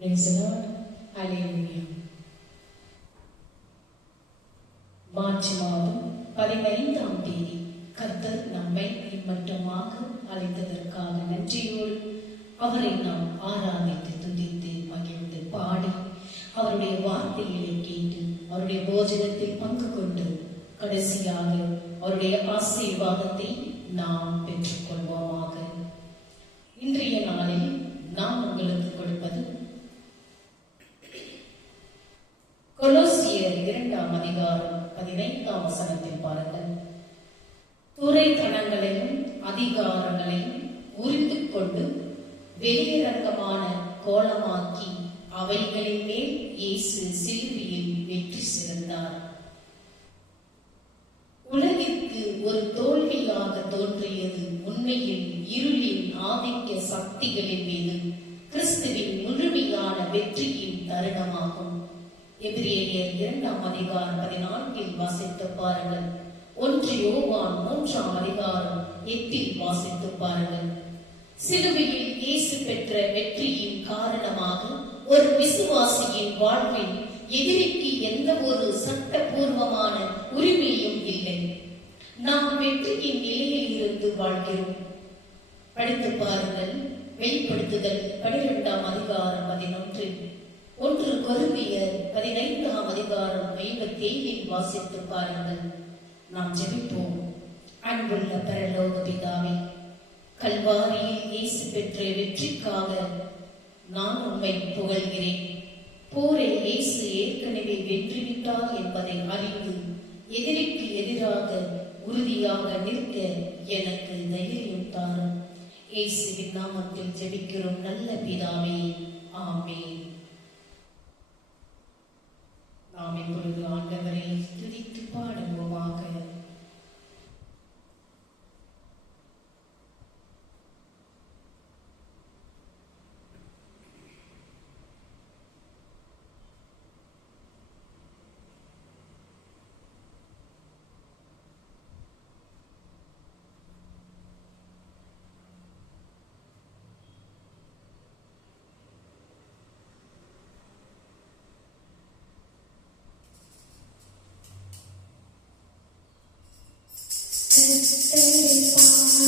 Praise the Lord. Hallelujah. March மாதம் 15ஆம் தேதி கர்த்தர் நம்மை இம்மட்டுமாக அழைத்ததற்காக நன்றியோடு அவரை நாம் ஆராதித்து துதித்து மகிழ்ந்து பாடி அவருடைய வார்த்தைகளை கேட்டு அவருடைய போஜனத்தில் பங்கு கொண்டு கடைசியாக அவருடைய ஆசீர்வாதத்தை நாம் பெற்றுக்கொள்வோமாக. இன்றைய நாளில் நாம் உங்களுக்கு கொடுப்பது கொலோசியர் 2ஆம் அதிகாரம் 15ஆம் வசனத்தில் பாருங்கள். துரைத்தனங்களையும் அதிகாரங்களையும் உரிந்து கொண்டு வெளியரங்கமான கோலமாக்கி அவைகளின் மேல் இயேசு சிலுவையில் வெற்றி சிறந்தார். உலகிற்கு ஒரு தோல்வியாக தோன்றியது உண்மையில் இருளின் ஆதிக்க சக்திகளின் மீது கிறிஸ்துவின் முழுமையான வெற்றியின் தருணமாகும். எபிரேயர் 2ஆம் அதிகாரம் 14 வாசித்து பாருங்கள். 1 யோவான் 3ஆம் அதிகாரம் 8 வாசித்து பாருங்கள். சிலுவையில் இயேசு பெற்ற வெற்றியின் காரணமாக ஒரு விசுவாசியின் வாழ்வில் எதிரிக்கு எந்த ஒரு சட்டபூர்வமான உரிமையும் இல்லை. நாம் வெற்றியின் நிலையில் இருந்து வாழ்கிறோம். படித்து பாருங்கள். வெளிப்படுத்துதல் 12ஆம் அதிகாரம் 11, 1 கொரிந்தியர் 15ஆம் அதிகாரம் 57 வாசித்து பாருங்கள். நாம் ஜெபிப்போம். அன்புள்ள பரலோக பிதாவே, கல்வாரியில் இயேசு பெற்ற வெற்றிக்காக நான் உம்மை புகழ்கிறேன். போரை இயேசு ஏற்கனவே வென்றுவிட்டார் என்பதை அறிந்து எதிரிக்கு எதிராக உறுதியாக நிற்க எனக்கு தைரியம் தாரும். இயேசுவின் நாமத்தில் ஜெபிக்கிறோம் நல்ல பிதாவே, ஆமென். நாம் இப்பொழுது ஆண்டவரை துதித்து பாடுவோமாக. தேவதரமான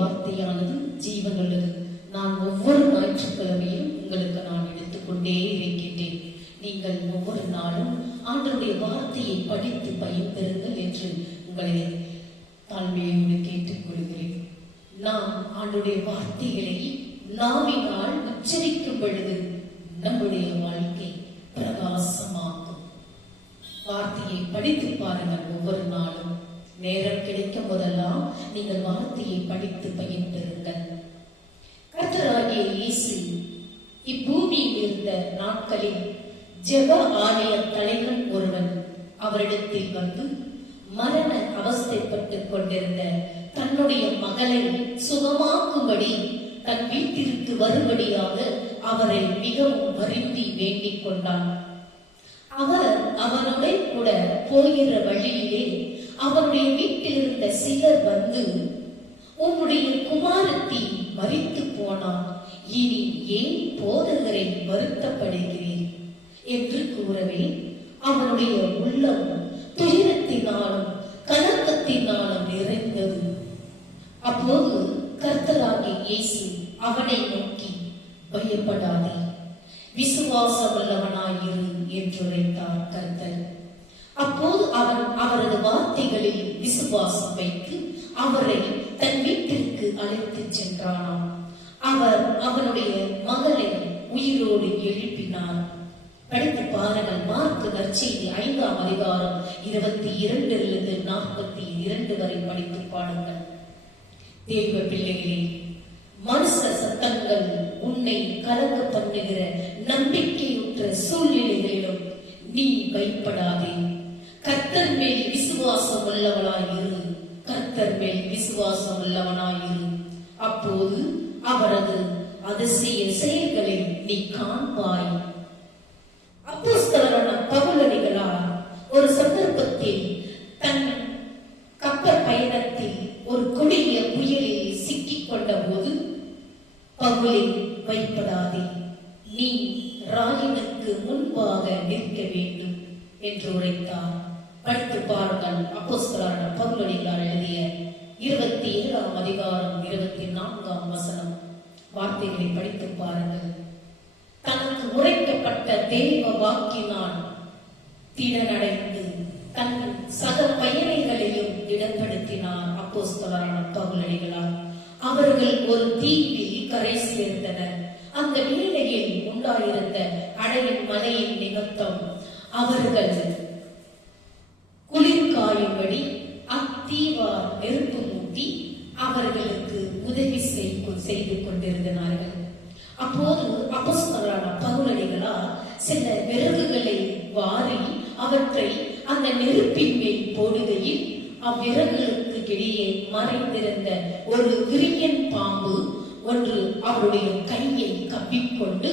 வார்த்தையானது ஜீவனுள்ளது. நான் ஒவ்வொரு ஞாயிற்றுக்கிழமையும் உங்களுக்கு நான் எடுத்துக்கொண்டே இருக்கின்றேன். நீங்கள் ஒவ்வொரு நாளும் ஆண்டவருடைய வார்த்தையை படித்து பயன்பெறுங்கள் என்று உங்களை தாழ்மையோடு கேட்டுக்கொள்கிறேன். நாம் ஆண்டவருடைய வார்த்தைகளை நாவினால் உச்சரிக்கும் பொழுது நம்முடைய வாழ்க்கை பிரகாசமாகும். வார்த்தையை படித்து பாருங்கள். ஒவ்வொரு நாளும் நேரம் கிடைக்கும் போதெல்லாம் நீங்கள் வார்த்தையை படித்து பயன்பெறுங்கள். கர்த்தராகிய இயேசு இப்பூமியில் இருந்த நாட்களில் ஜெப ஆலய தலைவன் ஒருவன் அவரிடத்தில் வந்து மரண அவஸ்தைப்பட்டுக் கொண்டிருந்த தன்னுடைய மகளை சுகமாக்கும்படி தன் வீட்டிற்கு வரும்படியாக அவரை மிகவும் வருந்தி வேண்டிக் கொண்டான். அவர் அவனுடன் கூட போகிற வழியிலே அவருடைய வீட்டில் இருந்த சிலர் வந்து, உன்னுடைய குமாரத்தி மரித்து போனார், இனி ஏன் போதகரை வருத்தப்படுகிறேன் என்று கூறவே அவனுடைய உள்ளம் துயரத்தினாலும் கலக்கத்தினாலும் நிறைந்தது. அப்போது கர்த்தராகிய இயேசு அவனை நோக்கி, பயப்படாதே, விசுவாசமுள்ளவனாயிரு என்று உரைத்தார் கர்த்தர். அப்போது அவன் அவரது வார்த்தைகளில் விசுவாசம் வைத்து அவரை தன் வீட்டிற்கு அழைத்து சென்றானாம். அவனுடைய மகனை உயிரோடு எழுப்பினார். படித்து பாருங்கள். மார்க்கு நற்செய்தி 5ஆம் அதிகாரம் 22 42 வரை படித்து பாருங்கள். தேவ பிள்ளைகளே, மனுஷ சத்தங்கள் உன்னை கலங்க பண்ணுகிற நம்பிக்கையுற்ற சூழ்நிலைகளிலும் நீ பயப்படாதே. கர்த்தர் மேல் விசுவாசம் உள்ளவனாயிரு. கர்த்தர் மேல் விசுவாசம் உள்ளவனாயிரு. அப்போது அவரது அதிசய செயல்களை நீ காண்பாய். அப்போஸ்தலரான பவுலடிகளார் ஒரு சந்தர்ப்பத்தில் தன் கப்பல் பயணத்தில் ஒரு கொடிய புயலில் சிக்கிக் கொண்ட போது, பவுலே பயப்படாதே, நீ ராயனுக்கு முன்பாக நிற்க வேண்டும் என்று உரைத்தார். படித்து பாருங்கள். அப்போஸ்தலரான பவுலடிகளார் எழுதிய 27ஆம் அதிகாரம் 24ஆம் வசனம் வார்த்தைகளை படித்து பாருங்கள். தனக்கு உரைக்கப்பட்ட தேவ வாக்கினால் திடனடைந்து தன் சக பயணிகளையும் திடப்படுத்தினார் அப்போஸ்தலரான பவுலடிகளார். அவர்கள் ஒரு தீவில் கரை சேர்ந்தனர். அந்த வேளையில் உண்டாயிருந்த அடையின் மலையின் நிமித்தம் அவர்கள் குளிர்காயும்படி அத்தீவார் நெருப்பு மூட்டி அவர்களுக்கு உதவி செய்து கொண்டிருந்தார்கள். அப்போது அப்போஸ்தலரான பவுலடிகளார் சில விறகுகளை வாரி அவற்றை அந்த நெருப்பின் மேல் போடுகையில் அவ்விறகுகளுக்கு இடையே மறைந்திருந்த ஒரு விரியன் பாம்பு ஒன்று அவருடைய கையை கவ்விக்கொண்டு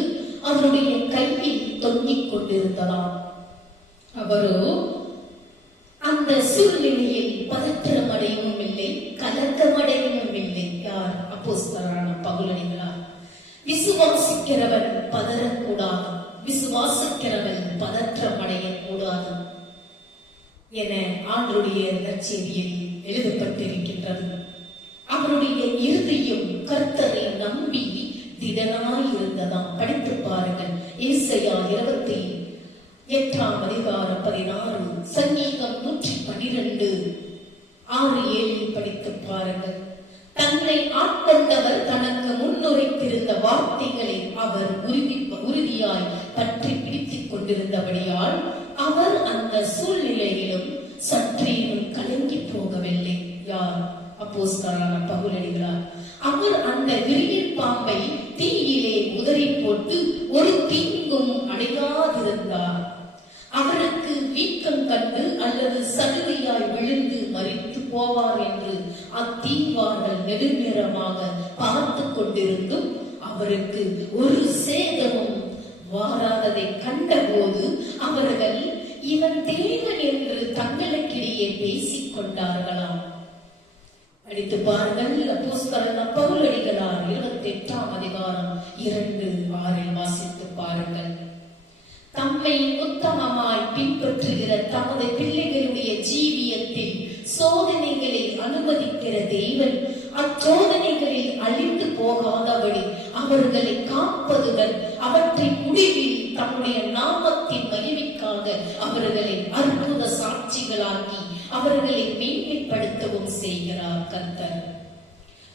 அவருடைய கையில் தொங்கிக் கொண்டிருந்ததாம். அவரோ அந்த சூழ்நிலையில் பதற்றம் அடையவும் இல்லை, கலக்கமடையவும் இல்லை. யார்? அப்போஸ்தலரான பவுலடிகளார். விசுவாசிக்கிறவன் பதறக்கூடாது, விசுவாசிக்கிறவன் பதற்றம் அடையக்கூடாது என ஆண்டவருடைய நற்செய்தியில் எழுதப்பட்டிருக்கின்றது. அவருடைய இருதயம் கர்த்தரை நம்பி திடனாயிருந்ததாம். படித்து பாருங்கள். ஏசாயா 28ஆம் அதிகாரம் 16, சங்கீதம் 112 6-7 படித்து பாருங்கள். தன்னை ஆட்கொண்டவர் தனக்கு முன்னுரைத்திருந்த வார்த்தைகளை அவர் உறுதியாய் பற்றி பிடித்துக் கொண்டிருந்தபடியால் அவர் அந்த சூழ்நிலையிலும் சற்றேனும் கலங்கி போகவில்லை. யார்? அப்போஸ்தலரான பவுலடிகளார். அவர் அந்த விரியன் பாம்பை தீயிலே உதறி போட்டு ஒரு தீங்கும் அடையாதிருந்தார். அவருக்கு வீக்கம் கண்டு அல்லது சலுகையாய் விழுந்து மரித்து போவார் என்று அத்தீவார்கள் நெடுநேரமாக பார்த்து கொண்டிருந்தும் அவருக்கு ஒரு சேதமும் வாராததை கண்டபோது அவர்கள் இவன் தேவன் என்று தங்களுக்கிடையே பேசிக் கொண்டார்களாம். படித்து பாருங்கள். அப்போஸ்தலனான பவுலடிகளார் 28ஆம் அதிகாரம் 2-6 வாசித்து பாருங்கள். தம்மை உத்தமமாய் பின்பற்றுகிற தமது பிள்ளைகளுடைய ஜீவியத்தில் சோதனைகளை அனுமதிக்கிற தேவன் அச்சோதனைகளில் அழிந்து போகாதபடி அவர்களை காப்பதுடன் அவற்றின் முடிவில் தம்முடைய நாமத்தின் மகிமைக்காக அவர்களை அற்புத சாட்சிகளாக்கி அவர்களை மேன்மைப்படுத்தவும் செய்கிறார் கர்த்தர்.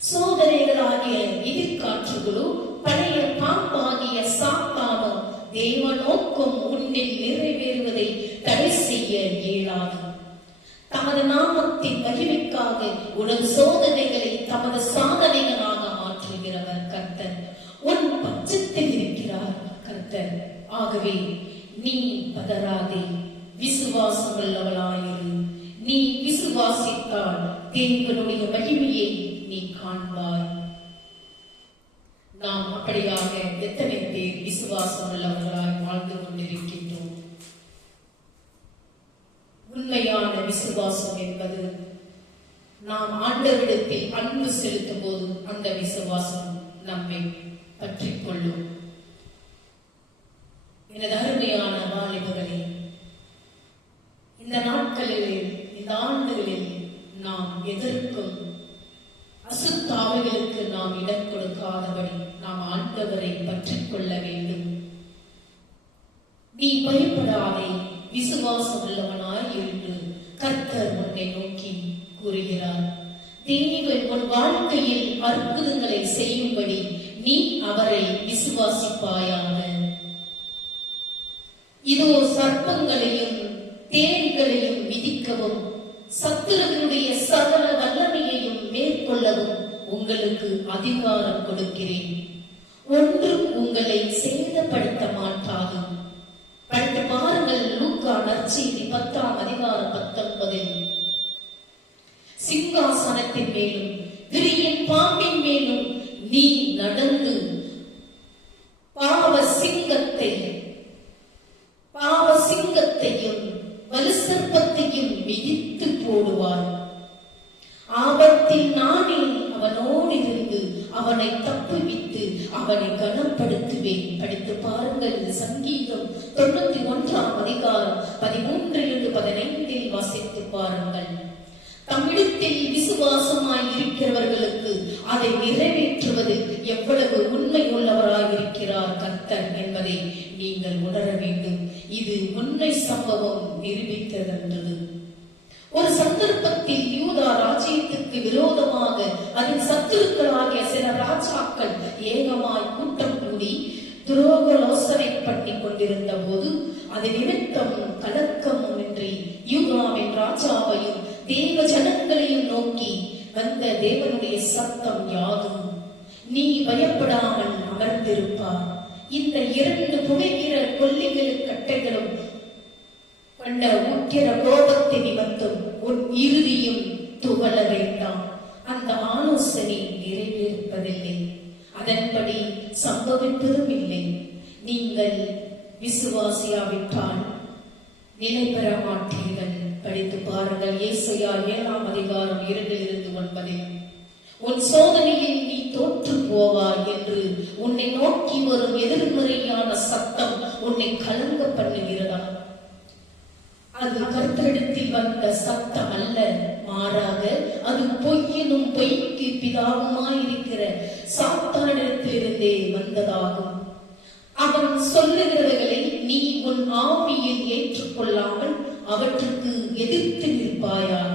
சோதனைகளாகிய எதிர்காற்றுகளோ பழைய பாம்பாகிய சாத்தானோ தேவ நோக்கம் உன்னில் நிறைவேறுவதை தடை செய்ய இயலாது. தமது நாமத்தின் மகிமைக்காக உனது சோதனைகளை தமது சாதனைகளாக மாற்றுகிறவர் கர்த்தர். உன் பட்சத்தில் இருக்கிறார் கர்த்தர். ஆகவே நீ பதறாதே, விசுவாசம் உள்ளவளாயிரு. நீ விசுவாசித்தால் தேவனுடைய மகிமையை நீ காண்பாய். நாம் அப்படியாக எத்தனை பேர் விசுவாசம் உள்ளவர்களாய் வாழ்ந்து கொண்டிருக்கின்றோம்? உண்மையான விசுவாசம் என்பது நாம் ஆண்டவரிடத்தில் அன்பு செலுத்தும் போது அந்த விசுவாசம் நம்மை பற்றிக் கொள்ளும். எனது அருமையான வாலிபர்களே, இந்த நாட்களிலே, இந்த ஆண்டுகளில் நாம் எதற்கும் அசுத்தாவிகளுக்கு நாம் இடம் கொடுக்காதபடி நாம் ஆண்டவரை பற்றிக் கொள்ள வேண்டும். நீ பயப்படாதே, விசுவாசம் உள்ளவனாய் என்று கர்த்தர் உன்னை நோக்கி கூறுகிறார். தேவன் உன் வாழ்க்கையில் அற்புதங்களை செய்யும்படி நீ அவரை விசுவாசிப்பாயாக. இதோ சர்ப்பங்களையும் தேன்களையும் மிதிக்கவும் சத்துருவினுடைய சகல வல்லமையையும் மேற்கொள்ளவும் உங்களுக்கு அதிகாரம் கொடுக்கிறேன். ஒன்றும் உங்களை சேதப்படுத்த மாட்டாது. படித்து பாருங்கள். லூக்கா நற்செய்தி 10ஆம் அதிகாரம் 19. சிங்காசனத்தின் மேலும் விரியன் பாம்பின் மேலும் நீ நடந்து பாவ சிங்கத்தையும் வலுசர்ப்பத்தையும் மிதித்து போடுவார். ஆபத்தில் நானே அவனோடு இருந்து அவனை தப்புவித்து அவனை கனப்படுத்துவேன். படித்து பாருங்கள். சங்கீதம் 91ஆம் அதிகாரம் 13-15 வாசித்து பாருங்கள். தமிழத்தில் விசுவாசமாய் இருக்கிறவர்களுக்கு அதை நிறைவேற்றுவது எவ்வளவு உண்மை உள்ளவராயிருக்கிறார் கர்த்தர் என்பதை நீங்கள் உணர வேண்டும். இது உண்மை சம்பவம் நிரூபித்ததென்றது. ஒரு சந்தர்ப்பத்தில் யூதா ராஜ்யத்துக்கு விரோதமாக அதன் சத்துருக்களாகிய சில ராஜாக்கள் ஏகமாய் கூட்டம் கூடி துரோகலோசனை பண்ணி கொண்டிருந்த போது அது நிமித்தம் கலக்கமும் இன்றி யூதாவின் ராஜாவையும் தேவ ஜனங்களையும் நோக்கி வந்த தேவனுடைய சத்தம் யாதும், நீ பயப்படாமல் அமர்ந்திருப்பார். இந்த 2 புகைகிற கொல்லிகளும் கட்டைகளும் கண்ட உக்கிர கோபத்தை நிமித்தம் உன் இறுதியும் துவள வேண்டாம். அந்த ஆலோசனை நிறைவேற்பதில்லை, அதன்படி சம்பவிப்பதும் இல்லை. நீங்கள் விசுவாசியாவிட்டால் நிலை பெற மாட்டீர்கள். படித்து பாருங்கள். ஏசாயா 7ஆம் அதிகாரம் 2-9. உன் சோதனையில் நீ தோற்று போவாய் என்று உன்னை நோக்கி வரும் எதிர்மறையான சத்தம் உன்னை கலங்க பண்ணுகிறதா? அது கர்த்தரிடத்தில் வந்த சத்தம் அல்ல, மாறாக அது பொய்யினும் பொய்க்கு பிதாவுமாயிருக்கிற சாத்தானிடத்திலிருந்தே வந்ததாகும். அவன் சொல்லுகிறவர்களை நீ உன் ஆவியில் ஏற்றுக்கொள்ளாமல் அவற்றுக்கு எதிர்த்து நிற்பாயாக.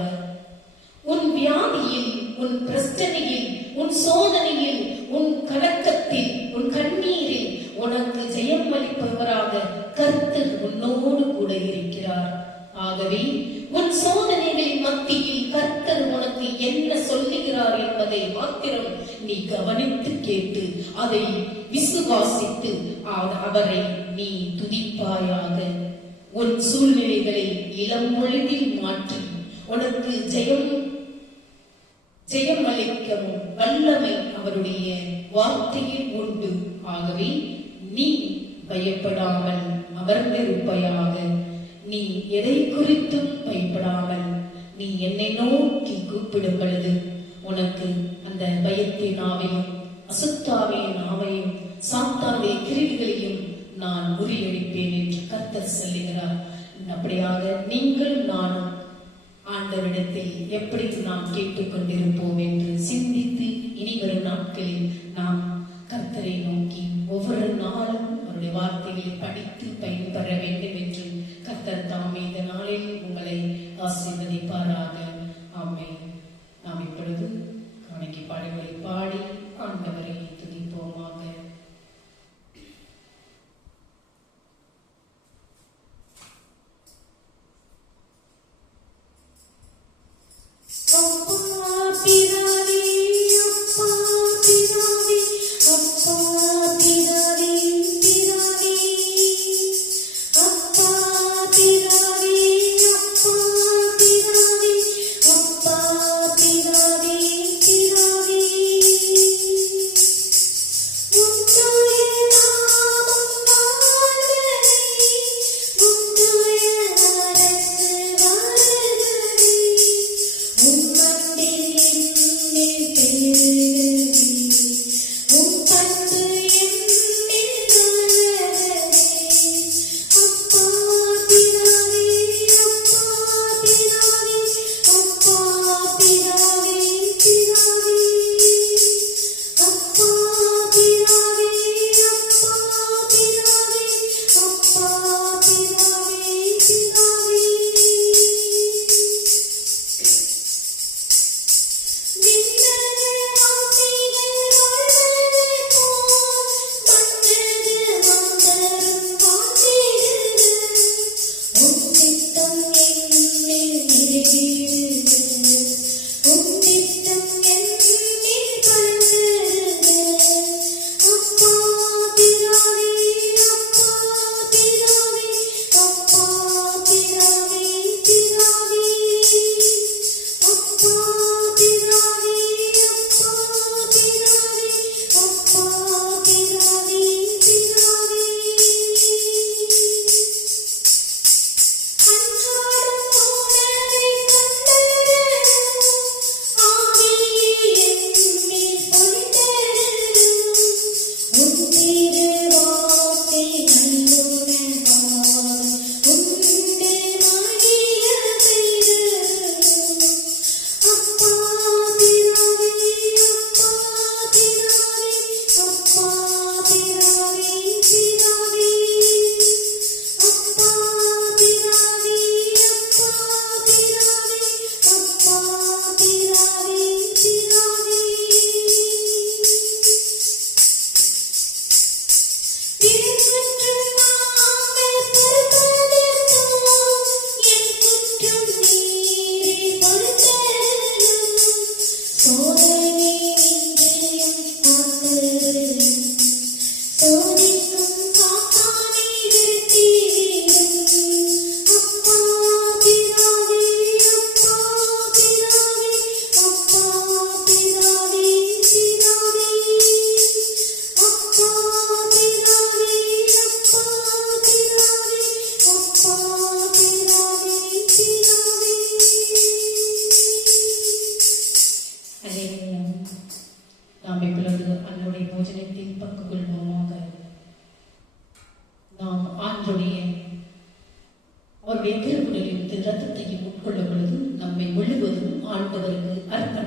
உன் வியாதியில், உன் பிரச்சனையில், உன் சோதனையில், உன் கலக்கத்தில், உன் கண்ணீரில் உனக்கு ஜெயம் அளிப்பவராக கர்த்தர் உன்னோடு கூட இருக்கிறார். ஆகவே உன் சோதனைகளின் மத்தியில் கர்த்தர் உனக்கு என்ன சொல்லுகிறார் என்பதை மாத்திரம் நீ கவனித்து கேட்டு அதை விசுவாசித்து அவரை நீ துதிப்பாயாக. உன் சூழ்நிலைகளை இளம் பொழுதில் மாற்றி உனக்கு ஜெயம் அளிக்கவும் வல்லமை அவருடைய வார்த்தையில் உண்டு. ஆகவே நீ பயப்படாமல் அமர்ந்திருப்பாயாக. நீ எதை குறித்தும் பயப்படாமல் நீ என்னை நோக்கி கூப்பிடும் பொழுது உனக்கு அந்த பயத்தின் ஆவையும் அசுத்தாவின் ஆவையும் சாத்தானுடைய கிரிகளையும் நான் முறியடிப்பேன் என்று கர்த்தர் சொல்லுகிறார். அப்படியாக நீங்களும் நானும் ஆண்டவரிடத்தில் எப்படி நாம் கேட்டுக்கொண்டிருப்போம் என்று சிந்தித்து இனி வரும் நாட்களில் நாம் கர்த்தரை நோக்கி ஒவ்வொரு நாளும் அவருடைய வார்த்தைகளை படித்து பயன்பெற வேண்டும் என்று கர்த்தர் தாமே இந்த நாளில் உங்களை ஆசீர்வதிப்பாராக. ஆமென். நாம் இப்பொழுது காணிக்கை பாடல்களை பாடி ஆண்டவரை துதிப்போமாக.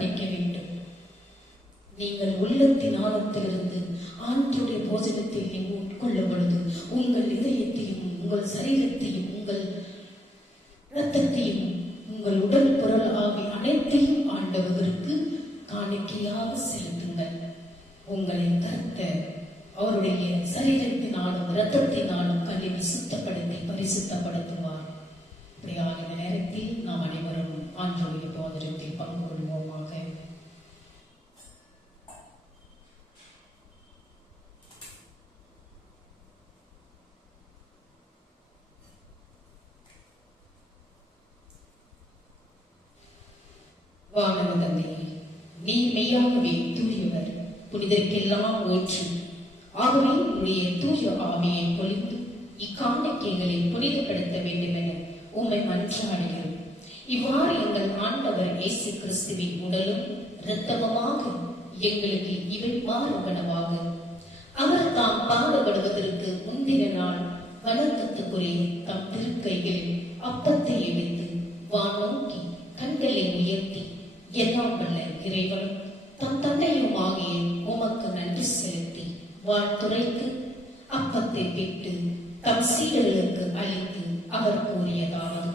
அர்ப்பணிக்க வேண்டும். நீங்கள் உள்ளத்தின் ஆழத்திலிருந்து ஆண்டவருடைய போஜனத்தில் நீங்கள் உட்கொள்ளும் பொழுது உங்கள் இதயத்தையும் உங்கள் சரீரத்தையும் உங்கள் இரத்தத்தையும் உங்கள் உடல் பொருள் ஆவி அனைத்தையும் ஆண்டவருக்கு காணிக்கையாக செலுத்துங்கள். உங்களை கர்த்த அவருடைய சரீரத்தினாலும் இரத்தத்தினாலும் கல்வி சுத்தப்படுத்தி பரிசுத்தப்படுத்துவார். இப்படியான நேரத்தில் நாம் அனைவரும் ஆண்டவருடைய போதனத்தில் பங்கு கொள்வோமாக. வானக தந்தையே, நீ மெய்யாகவே தூயவர், புனிதற்கெல்லாம் ஊற்று. ஆகவே உடைய தூய ஆவியை பொழிந்து இக்காணிக்கைகளை புனிதப்படுத்த வேண்டும் என உம்மை மன்றாடுகிறோம். இவ்வாறு எங்கள் ஆண்டவர் இயேசு கிறிஸ்துவின் உடலும் இரத்தமுமாக எங்களுக்கு இவை மாறுபனவாக. அவர் தாம் பாடுபடுவதற்கு முந்தின நாள் வணக்கத்துக்குரிய தம் திருக்கைகளில் அப்பத்தை எடுத்து வானோக்கி கண்களை உயர்த்தி எல்லாம் வல்ல இறைவன் தம் தந்தையும் ஆகிய உமக்கு நன்றி செலுத்தி வாழ்த்துரைத்து அப்பத்தை விட்டு தம் சீடர்களுக்கு அளித்து அவர் கூறியதாவது: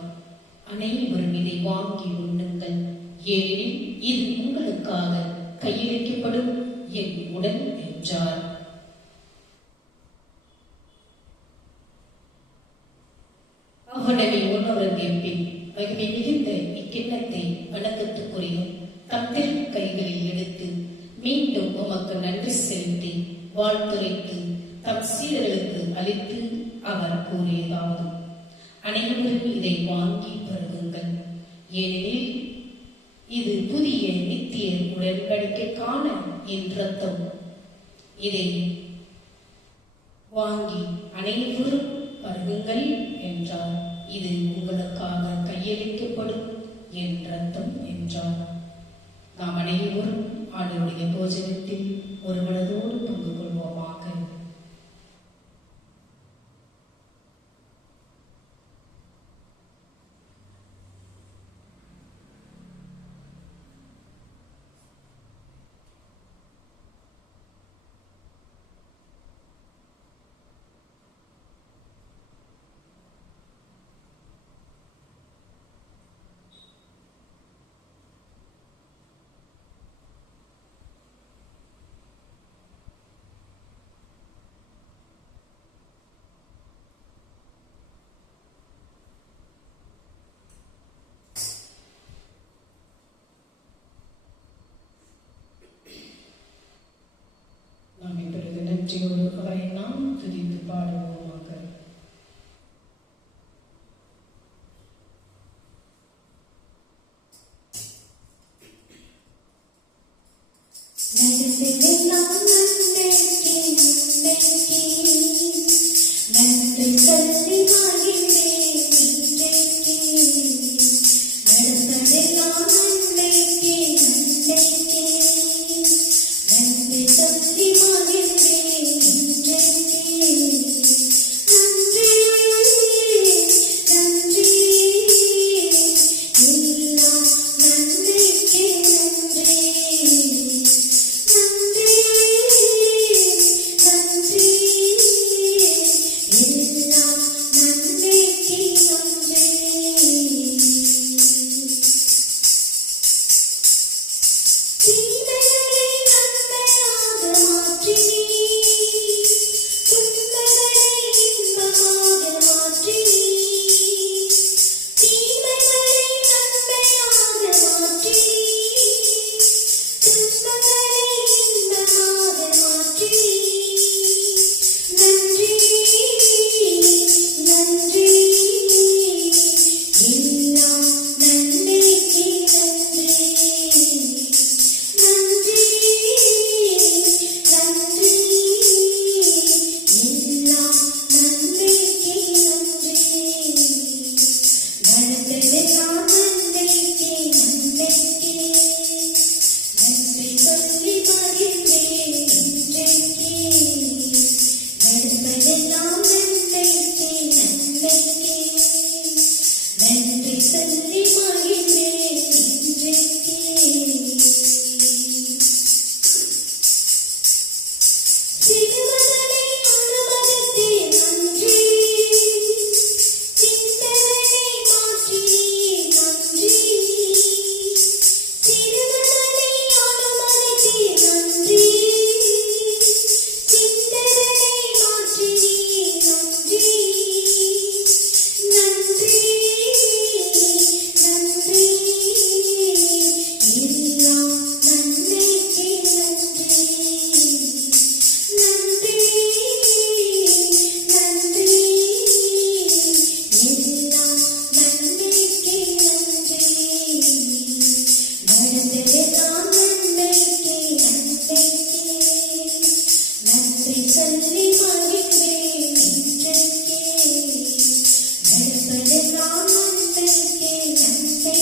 அனைவரும் இதை வாங்கி உண்ணுங்கள், ஏனெனில் இது உங்களுக்காக கையளிக்கப்படும் என் உடல் என்றார். அவனவை உணவருந்திய பின் மகிமை மிகுந்த இக்கிண்ணத்தை வணக்கத்துக்குரியும் தம் கைகளில் எடுத்து மீண்டும் உமக்கு நன்றி செலுத்தி வாழ்த்துரைத்து தம் சீடர்களுக்கு அளித்து அவர் கூறியதாவது: அனைவரும் இதை வாங்கி பருகுங்கள், ஏனெனில் இது புதிய நித்திய உடன்படிக்கைக்கான என் இரத்தம். இதை வாங்கி அனைவரும் பருகுங்கள் என்றார். இது உங்களுக்காக கையளிக்கப்படும் என் இரத்தம் என்றார். நாம் அனைவரும் ஆண்டவருடைய போஜனத்தில் ஒரு மனதோடு பங்கு கொள்வோமாக. நாம் இப்பொழுது நன்றியோடு அவரை நாம் துதித்து பாடுவோமாக. சொல்லி மகிழ்ந்தேன் இன்றைக்கே. நடப்பதெல்லாம் நன்மைக்கே, நன்மைக்கே.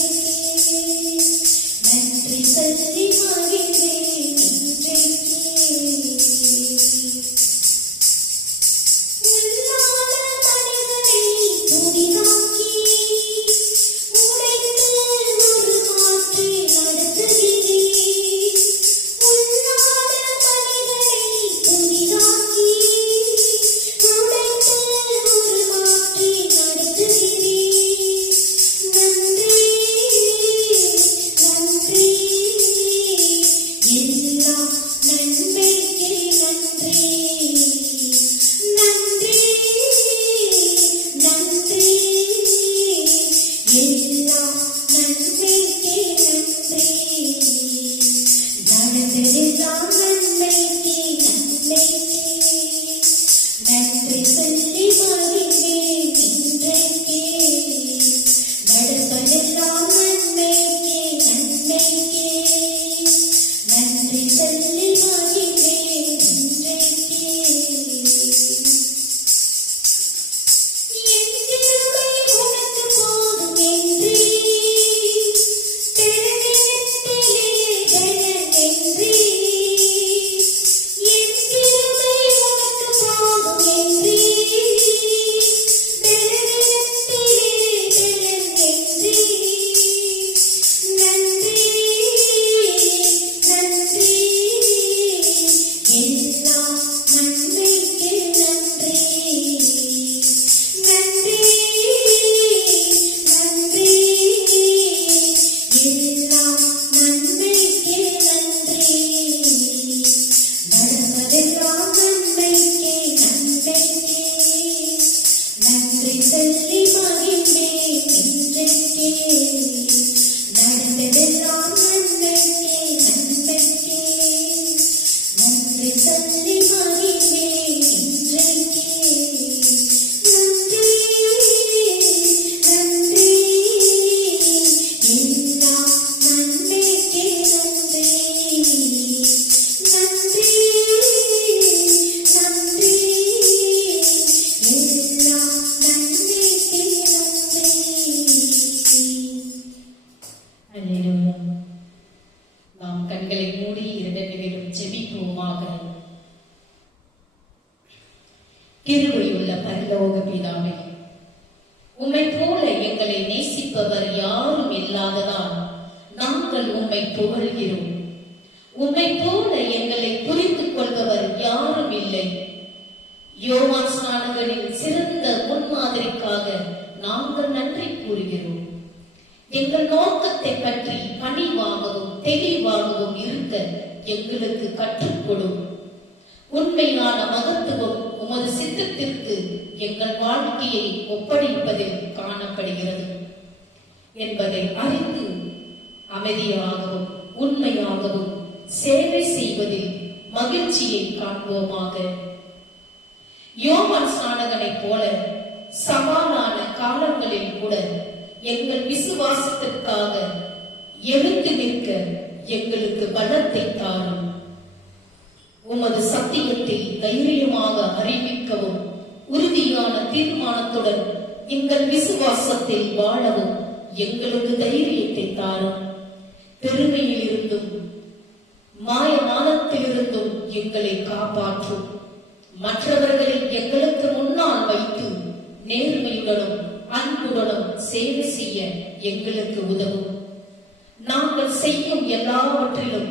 நன்றி சொல்லி மகிழ்ந்தேன் இன்றைக்கே. கிருபையுள்ள பரலோக பிதாவே, உம்மை போல எங்களை நேசிப்பவர் யாரும் இல்லாததால் நாங்கள் உம்மை புகழ்கிறோம். உம்மை போல எங்களை புரிந்து கொள்பவர் யாரும் இல்லை. யோவான் ஸ்நானகனின் சிறந்த முன்மாதிரிக்காக நாங்கள் நன்றி கூறுகிறோம். எங்கள் நோக்கத்தை பற்றி பணிவாகவும் தெளிவாகவும் இருக்க எங்களுக்கு கற்றுக் கொடும். உண்மையான மகத்துவம் உமது சித்தத்திற்கு எங்கள் வாழ்க்கையை ஒப்படைப்பதில் காணப்படுகிறது என்பதை அறிந்து அமைதியாகவும் உண்மையாகவும் சேவை செய்வதில் மகிழ்ச்சியை காண்போமாக. யோவான் ஸ்நானகனைப் போல சவாலான காலங்களில் கூட எங்கள் விசுவாசத்திற்காக எழுந்து நிற்க எங்களுக்கு பலத்தை தாரும். உமது சத்தியத்தில் தைரியமாக அறிவிக்கவும் உறுதியான தீர்மானத்துடன் எங்கள் விசுவாசத்தில் வாழவும் எங்களுக்கு தைரியத்தை தாரும். பெருமையில் இருந்தும் மாயமானத்திலிருந்தும் எங்களை காப்பாற்றும். மற்றவர்களை எங்களுக்கு முன்னால் வைத்து நேர்மையுடனும் அன்புடனும் சேவை செய்ய எங்களுக்கு உதவும். நாங்கள் செய்யும் எல்லாவற்றிலும்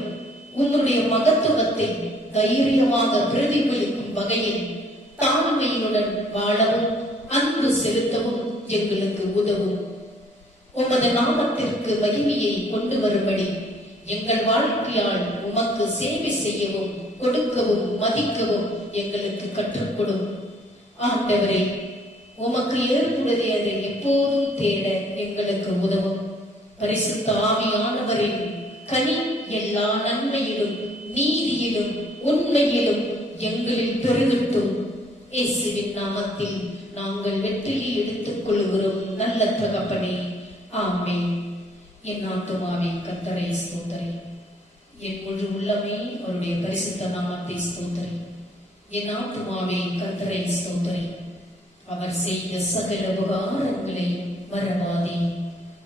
உம்முடைய மகத்துவத்தை தைரியமாக பிரதிபலிக்கும் வகையில் தாழ்மையுடன் வாழவும் அன்பு செலுத்தவும் எங்களுக்கு உதவும். உமது நாமத்திற்கு மகிமையை கொண்டு வரும்படி எங்கள் வாழ்க்கையால் உமக்கு சேவை செய்யவும் கொடுக்கவும் மதிக்கவும் எங்களுக்கு கற்றுக் கொடும். ஆண்டவரே, உமக்கு ஏற்புடையதை எப்போதும் தேட எங்களுக்கு உதவும். பரிசுத்த ஆவியானவரின் கனி எல்லா நன்மையிலும் நீதியிலும் உண்மையிலும் எங்களில் பெருகட்டும். இயேசுவின் நாமத்தில் நாங்கள் வெற்றியை எடுத்துக் கொள்கிறோம் நல்ல தகப்பனே, ஆமென். என் ஆத்துமாவே கர்த்தரை ஸ்தோத்திரி, என் முழு உள்ளமே அவருடைய பரிசுத்த நாமத்தை ஸ்தோத்திரி. என் ஆத்துமாவே கர்த்தரை ஸ்தோத்திரி. அவர் செய்த சகல உபகாரங்களை மறவாதே.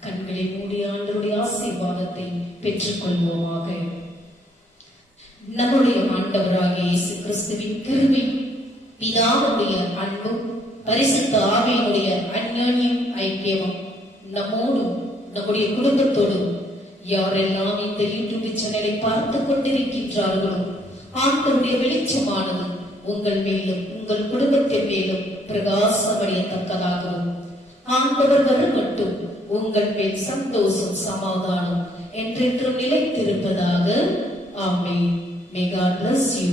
கண்களை மூடி ஆண்டவருடைய ஆசீர்வாதத்தை பெற்றுக் கொள்வோமாக. நம்முடைய ஆண்டவராகிய இயேசு கிறிஸ்துவின் கிருபை, பிதாவுடைய அன்பும் பரிசுத்த ஆவியினுடைய அந்யோன்யம் ஐக்கியமும் நம்மோடு நம்முடைய குடும்பத்தோடு யாரெல்லாம் இந்த யூடியூப் சேனலை பார்த்து கொண்டிருக்கின்றார்களோ ஆண்டவருடைய வெளிச்சமானது உங்கள் மேலும் உங்கள் குடும்பத்தின் மேலும் பிரகாசமடையத்தக்கதாகவும் ஆண்டவர் வரும் மட்டும் உங்கள் மேல் சந்தோஷம் சமாதானம் என்றென்றும் நிலைத்திருப்பதாக. ஆமென். May God bless you.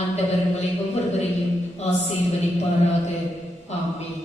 ஆண்டவர் உங்களை ஒவ்வொருவரையும் ஆசீர்வதிப்பாராக. ஆமென்.